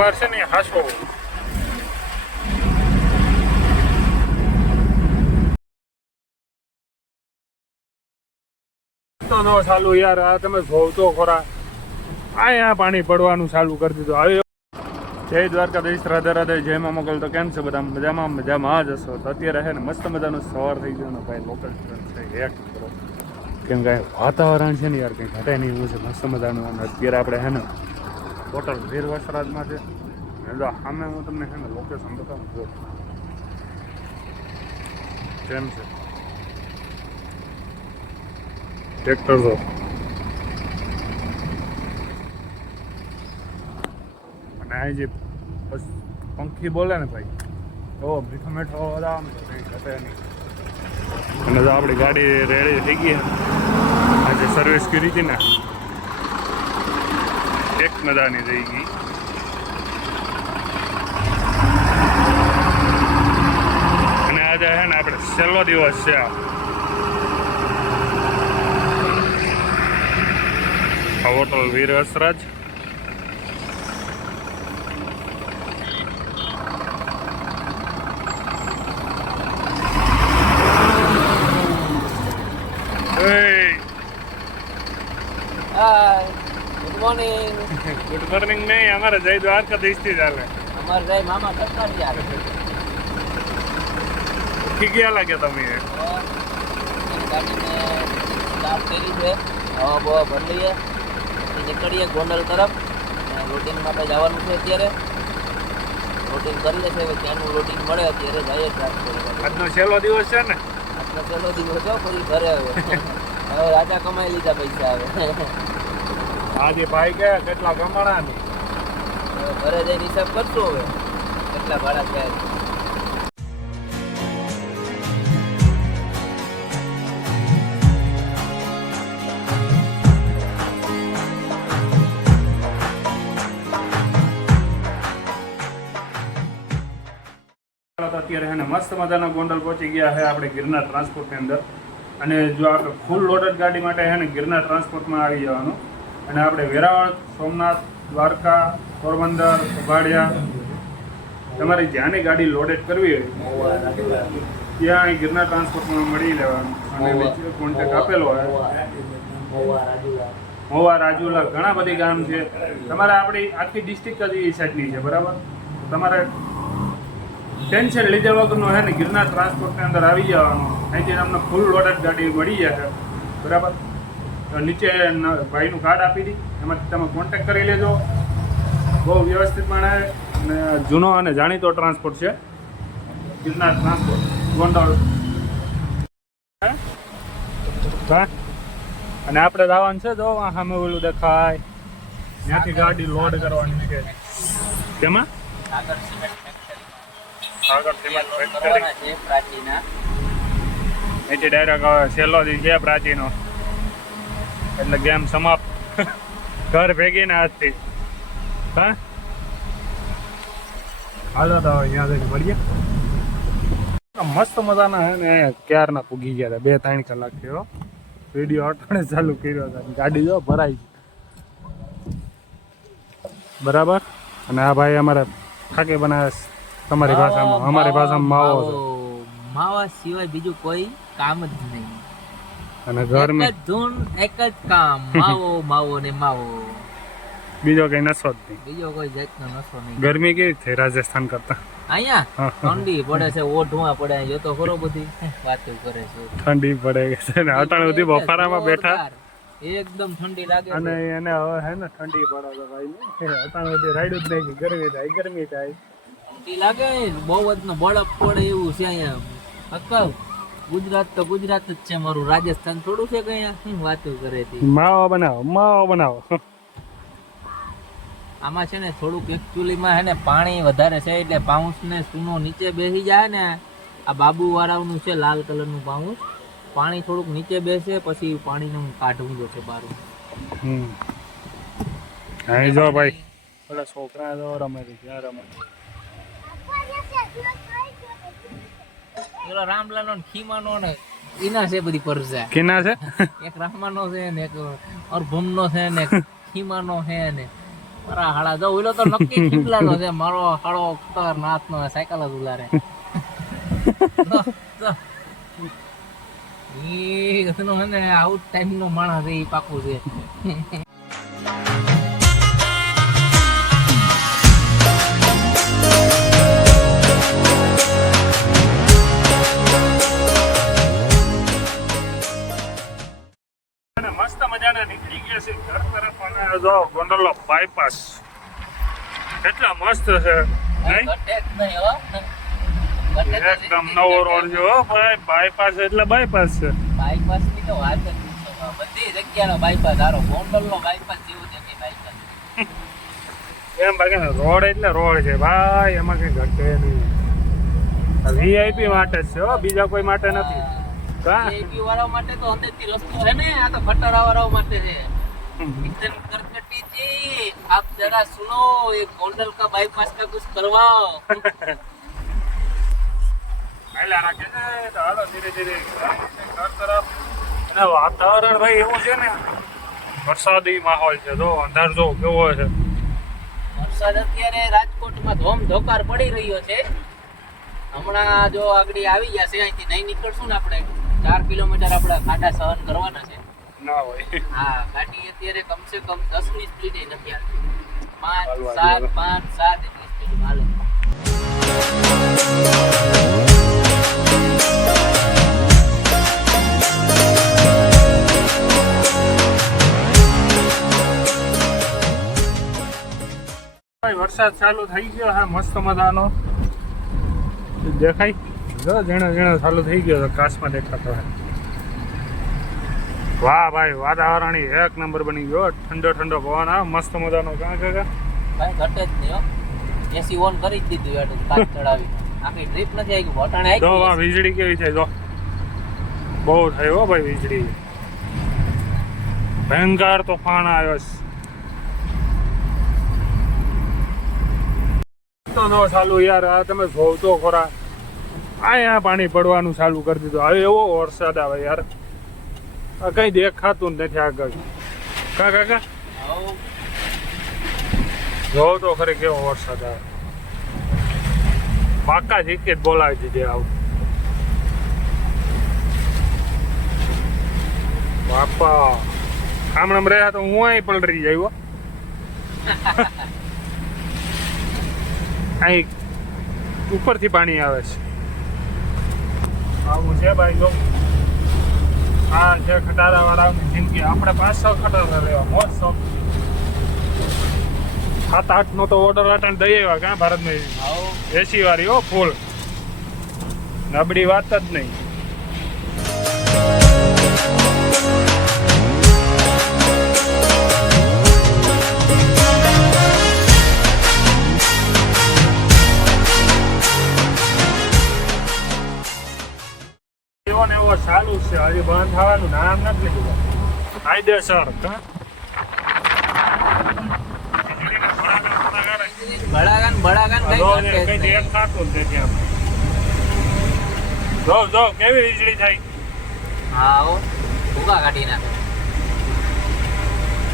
વાર છે ને હાસો તો ચાલુ યાર. આ તમે જોવ તો ખોરા અહીંયા પાણી પડવાનું ચાલુ કરી દીધું. હવે જય દ્વારકાધીશ, રાધે રાધે, જય માં મોકલ. તો કેમ છે બધા? મજામાં જ હશો. તો અત્યારે છે ને મસ્ત મજાનું સવાર થઈ ગયું ને ભાઈ. લોકલ ટ્રેન છે એક કરો કેમ કે વાતાવરણ છે ને યાર કંઈ ઘટે નહીં એવું છે મસ્ત મજાનું. અને અત્યારે આપણે છે ને હોટલ વીર વસરાજમાં છે. એટલે સામે હું તમને છે ને લોકેશન બતાવું જો કેમ છે ટ્રેક્ટર જો. અને અહીં જે બસ પંખી બોલે ને ભાઈ તો મીઠો મીઠો અવાજ આવે ને કંઈ ઘટે નહીં. અને જો આપણી ગાડી રેડી થઈ ગઈ આજે સર્વિસ કરી હતી ને એક મજાની થઈ ગઈ. અને આજે છે ને આપણે છેલ્લો દિવસ છે આ હોટલ વીર વસરાજ. ગુડ મોર્નિંગ નહીં, અમારે જય દ્વારકાધીશ થી ચાલે. અમારે જય મામા કરતા ચાલે. ઠીક લાગે તમે ગાડીને સ્ટાર્ટ કરી છે. હવા બવા ભરી લઈએ પછી નીકળીએ ગોંડલ તરફ. લોડિંગ માટે જવાનું છે. અત્યારે લોડિંગ કરી લેશે. હવે ક્યાંનું લોડિંગ મળે અત્યારે જઈએ ટ્રાન્સફર. આજનો છેલ્લો દિવસ છે ને? આજનો છેલ્લો દિવસ જો પછી ઘરે હવે હવે રાજા કમાઈ લીધા પૈસા. હવે આજે ભાઈ ગયા કેટલા કમાણા ને ઘરે જઈને હિસાબ કરશું હવે કેટલા ભાડા થયા. અત્યારે છે ને મસ્ત મજાના ગોંડલ પહોંચી ગયા છે આપણે ગિરનાર ટ્રાન્સપોર્ટની અંદર. અને જો આપણે ફૂલ લોડેડ ગાડી માટે છે ને ગિરનાર ટ્રાન્સપોર્ટમાં આવી જવાનું. અને આપણે વેરાવળ, સોમનાથ, દ્વારકા, પોરબંદર, કબાડિયા તમારી જ્યાંની ગાડી લોડેડ કરવી હોય ત્યાં અહીં ગિરનાર ટ્રાન્સપોર્ટમાં મળી લેવાનું. અને નીચે કોન્ટેક્ટ આપેલો હોય. મોવા, રાજુલા ઘણા બધી ગામ છે. તમારે આપણી આખી ડિસ્ટ્રિક્ટ જ એ સાઈડની છે બરાબર. તમારે ટેન્શન લીધા વગરનું છે ને ગિરનાર ટ્રાન્સપોર્ટની અંદર આવી જવાનું. અહીંથી તમને ફૂલ લોડેડ ગાડી મળી જશે બરાબર. નીચે ભાઈનું કાર્ડ આપી દી, એમાંથી તમે કોન્ટેક્ટ કરી લેજો. બહુ વ્યવસ્થિત માણે અને જૂનો અને જાણીતો ટ્રાન્સપોર્ટ છે ગિરનાર ટ્રાન્સપોર્ટ ગોંડલ. હા અને આપણે જવાનું છે જો આ સામે ઓલું દેખાય ત્યાંથી ગાડી લોડ કરવાની છે. તેમાં આગળ સિમેન્ટ આગળ સિમેન્ટ ફેક્ટરી પ્રાચીના અહીંથી ડાયરેક્ટ છેલ્લો દી છે પ્રાચીનો. એટલે ગેમ સમાપ્ત. ઘર ભેગી ને આજથી. હા હાલો તો અહીંયા જઈને મળીએ. મસ્ત મજાના હે ને ક્યારના પૂગી ગયા હતા 2-3 કલાક થયો. વિડીયો અટાણે ચાલુ કર્યો હતો. ગાડી જો ભરાઈ બરાબર. અને આ ભાઈ અમારે ખાકે બનાવે તમારી ભાષામાં, અમારી ભાષામાં માવો છે. માવા સિવાય બીજું કોઈ કામ જ નહીં. અને ઘરમાં એક જ ધૂન એક જ કામ માવો માવો ને માવો. બીજો કઈ નશો જ નહીં. બીજો કોઈ જાતનો નશો નહીં. ગરમી કેવી થઈ રાજસ્થાન કરતા? અહીંયા ઠંડી પડે છે. ઓઢવા પડે. જોતો ખરો બધી વાતો કરે છે. ઠંડી પડે છે ને અટાણે સુધી બફારામાં બેઠા એકદમ ઠંડી લાગે. અને એને હવે હે ને ઠંડી પડે છે ભાઈ. અટાણે સુધી રાઈડ જ નહીં. ગરમી થાય ગરમી થાય. ઠંડી લાગે બહુ જ ને બળફ પડે એવું છે અહીંયા. અક્કલ ગુજરાત તો ગુજરાત જ છે. મારું રાજસ્થાન થોડું છે કે અહીંયા શું વાતો કરે છે. માવો બનાવો માવો બનાવો. આમાં છે ને થોડુંક એકચ્યુઅલીમાં હે ને પાણી વધારે છે એટલે પાઉસ ને સૂનો નીચે બેસી જાય ને. આ બાબુ વાળાનું છે લાલ કલરનું પાઉસ. પાણી થોડુંક નીચે બેસે પછી પાણીને હું કાઢવું જોશે બારું. અહીં જો ભાઈ પેલા છોકરા જો રમે છે. ક્યાં રમે? પેલો રામલાનો ને ખીમાનો ને એના છે બધી પરસા. કેના છે? એક રામાનો છે ને એક અરભમનો છે ને ખીમાનો છે ને મારા હાડા જો ઓલો તો નક્કી ખીપલાનો છે મારો હાડો ખતરનાકનો સાયકલ જ ઉલારે ઈ કસનો મને આઉટ ટાઈમ નો માણસ છે ઈ પાકું છે અને મસ્ત મજાના નીકળી ગયા છે ઘર તરફ અને જો ગોંડલનો બાયપાસ કેટલા મસ્ત છે નહીં ઘટે જ નહીં હો ઘટે તો એકદમ નવો રોડ છે હો ભાઈ બાયપાસ એટલે બાયપાસ છે બાયપાસ ની તો વાત જ પૂછો બધી જગ્યાનો બાયપાસ હારો ગોંડલનો બાયપાસ જેવો છે કે બાયપાસ એમ બાકી રોડ એટલે રોડ છે ભાઈ એમાં કઈ ઘટે નહીં વીઆઈપી માટે જ છે હો બીજા કોઈ માટે નથી કા એપી વાળા માટે તો અંદરથી રસ્તો છે ને આ તો ખટારા વાળાઓ માટે છે इतन करकटी जी आप जरा सुनो ये गोंडल का बाईपास का कुछ करवाओ પહેલા રાખે છે તો હાલો ધીરે ધીરે ઘર તરફ અને વાતાવરણ ભાઈ એવું છે ને વરસાદી માહોલ છે જો અંધાર જો કેવો છે વરસાદ અત્યારે રાજકોટમાં ધોમધોકાર પડી રહ્યો છે હમણાં જો આગળ આવી ગયા છે અહીંથી નહીં નીકળશું ને આપણે 4 કિલોમીટર આપણે ખાડા સહન કરવાના છે ના હોય હા ગાડી અત્યારે કમસે કમ 10 ની સ્પીડે નથી હાલતી 5 7 એટલી સ્પીડ હાલે વરસાદ ચાલુ થઈ ગયો હા મસ્ત મજાનો દેખાય જો ઝીણા ઝીણા ચાલુ થઈ ગયો કાચમાં દેખાતો હોય વાહ ભાઈ વાતાવરણ એક નંબર બની ગયો ઠંડો ઠંડો પવન આ મસ્ત મજાનો કાં કાકા ભાઈ ઘટે જ નહીં હો એસી ઓન કરી જ દીધું યાર કાચ ચડાવી આખી ટ્રીપ નથી આવી વટાણે જો આવી આ વીજળી કેવી છે જો બહુ થઈ હો ભાઈ વીજળી ભયંકર તોફાન આવ્યો છે તો નો ચાલુ યાર આ તમે જોવ તો ખરા અહીંયા પાણી પડવાનું ચાલુ કરી દીધું હવે એવો વરસાદ આવે યાર આ કઈ દેખાતું જ નથી આગળ કા કાકા આવો જોવ તો ખરી કેવો વરસાદ આવે પાકા જીકેટ બોલાવી દીધી આવું બાપા આમ રહ્યા તો હું અહીં પલરી જાય હો અહીં ઉપરથી પાણી આવે છે આવું છે ભાઈ જો આ છે ખટારા વાળાની જિંદગી આપણે 500 ખટારા લેવા મોજ શોખ 7-8 નો તો ઓર્ડર અટેન્ડ દઈ આવ્યા ક્યાં ભારતમાં આવો એસી વાળી હો ફૂલ નબળી વાત જ નહીં એવો ને એવો ચાલુ છે હજી બંધ થવાનું નામ નથી લીધું કાયદેસર બળાગાન કઈ ઘટે જ નહીં. જો કેવી વીજળી થાય હા આવો ભૂગા કાઢી નાખે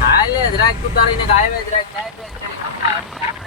હાલે જ રાખ ઉતારીને હાઈવે જ રાખ સાહેબ આપણે